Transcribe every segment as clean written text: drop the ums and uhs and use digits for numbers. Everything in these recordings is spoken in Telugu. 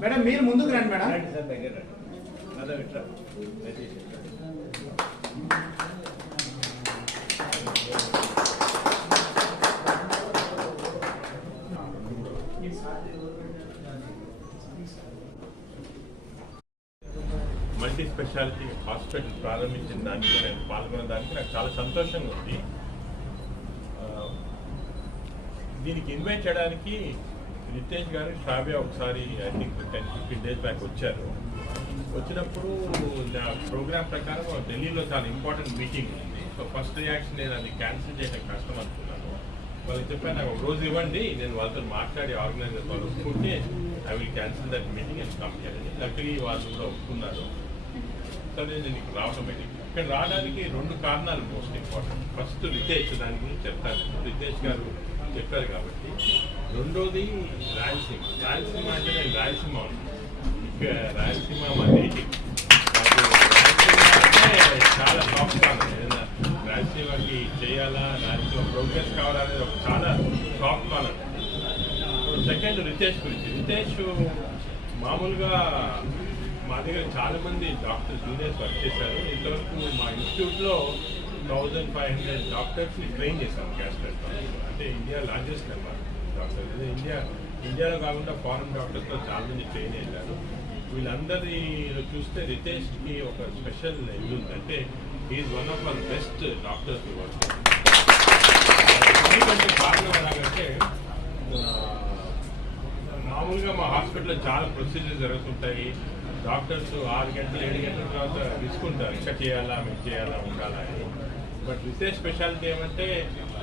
మేడం మీరు ముందుకు రండి మేడం. మల్టీ స్పెషాలిటీ హాస్పిటల్ ప్రారంభించిన దానికి నేను పాల్గొన్న దానికి నాకు చాలా సంతోషంగా ఉంది. దీనికి ఇన్వైట్ చేయడానికి రితేష్ గారు శ్రావ్య ఒకసారి ఐ థింక్ 10-15 days బ్యాక్ వచ్చారు. వచ్చినప్పుడు నా ప్రోగ్రామ్ ప్రకారం ఢిల్లీలో చాలా ఇంపార్టెంట్ మీటింగ్ ఉంది. సో ఫస్ట్ రియాక్షన్ నేను అది క్యాన్సిల్ చేయడం కష్టం అనుకున్నాను. వాళ్ళకి చెప్పాను, నాకు ఒక రోజు ఇవ్వండి, నేను వాళ్ళతో మాట్లాడి ఆర్గనైజర్ వాళ్ళు ఒప్పుకుంటే I will cancel that meeting and come here. Luckily వాళ్ళు కూడా ఒప్పుకున్నారు. సరే నేను నీకు రావడం మీటింగ్ ఇక్కడ రావడానికి 2 కారణాలు మోస్ట్ ఇంపార్టెంట్. ఫస్ట్ రితేష్, దాని గురించి చెప్తాను. రితేష్ గారు చెప్పారు కాబట్టి. రెండోది రాయలసీమ. రాయలసీమ అంటే నేను రాయలసీమ ఇక రాయలసీమ మా నేటివ్. చాలా షాక్గా ఉంది. ఏదైనా రాయలసీమకి చేయాలా, రాయలసీమ ప్రోగ్రెస్ కావాలనేది ఒక చాలా షాక్గా ఉంది. సెకండ్ రితేష్ గురించి. రితేష్ మామూలుగా మా దగ్గర చాలామంది డాక్టర్స్ జూనియర్స్ వర్క్ చేశారు. ఇంతవరకు మా ఇన్స్టిట్యూట్లో 1500 డాక్టర్స్ని ట్రైన్ చేశాము గ్యాస్ట్రాంట్రాలజీ. అంటే ఇండియా లార్జెస్ట్ నెంబర్ డాక్టర్స్. ఇండియాలో కాకుండా ఫారెన్ డాక్టర్స్తో చాలామంది ట్రైన్ చేశారు. వీళ్ళందరి చూస్తే రితేష్కి ఒక స్పెషల్ ఇది ఉంది. అంటే is one of our best doctors work. ఎందుకంటే కారణం ఎలాగంటే మామూలుగా మా హాస్పిటల్లో చాలా ప్రొసీజర్స్ జరుగుతుంటాయి. డాక్టర్స్ 6 గంటలు 7 గంటల తర్వాత తీసుకుంటారు, ఇంకా చేయాలా, మేము చేయాలా, ఉండాలా అని. బట్ రితేష్ స్పెషాలిటీ ఏమంటే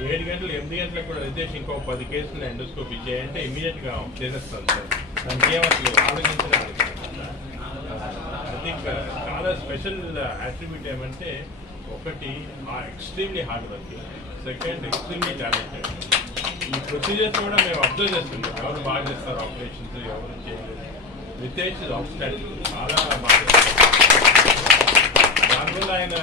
7 గంటలు 8 గంటలకు కూడా రితేష్ ఇంకో 10 కేసులు ఎండోస్కోపీ చేయాలంటే ఇమీడియట్గా చేసేస్తాను సార్. దానికి ఏమసలు ఆలోచించడానికి ఐ థింక్ చాలా స్పెషల్ అట్రిబ్యూట్ ఏమంటే ఒకటి extremely hard working, second extremely talented. ఈ ప్రొసీజర్స్ కూడా మేము అబ్జర్వ్ చేస్తున్నాం, ఎవరు బాగా చేస్తారు ఆపరేషన్స్, ఎవరు చేయలేదు. రితేష్ అవుట్స్టాండింగ్, చాలా బాగా. దానివల్ల ఆయన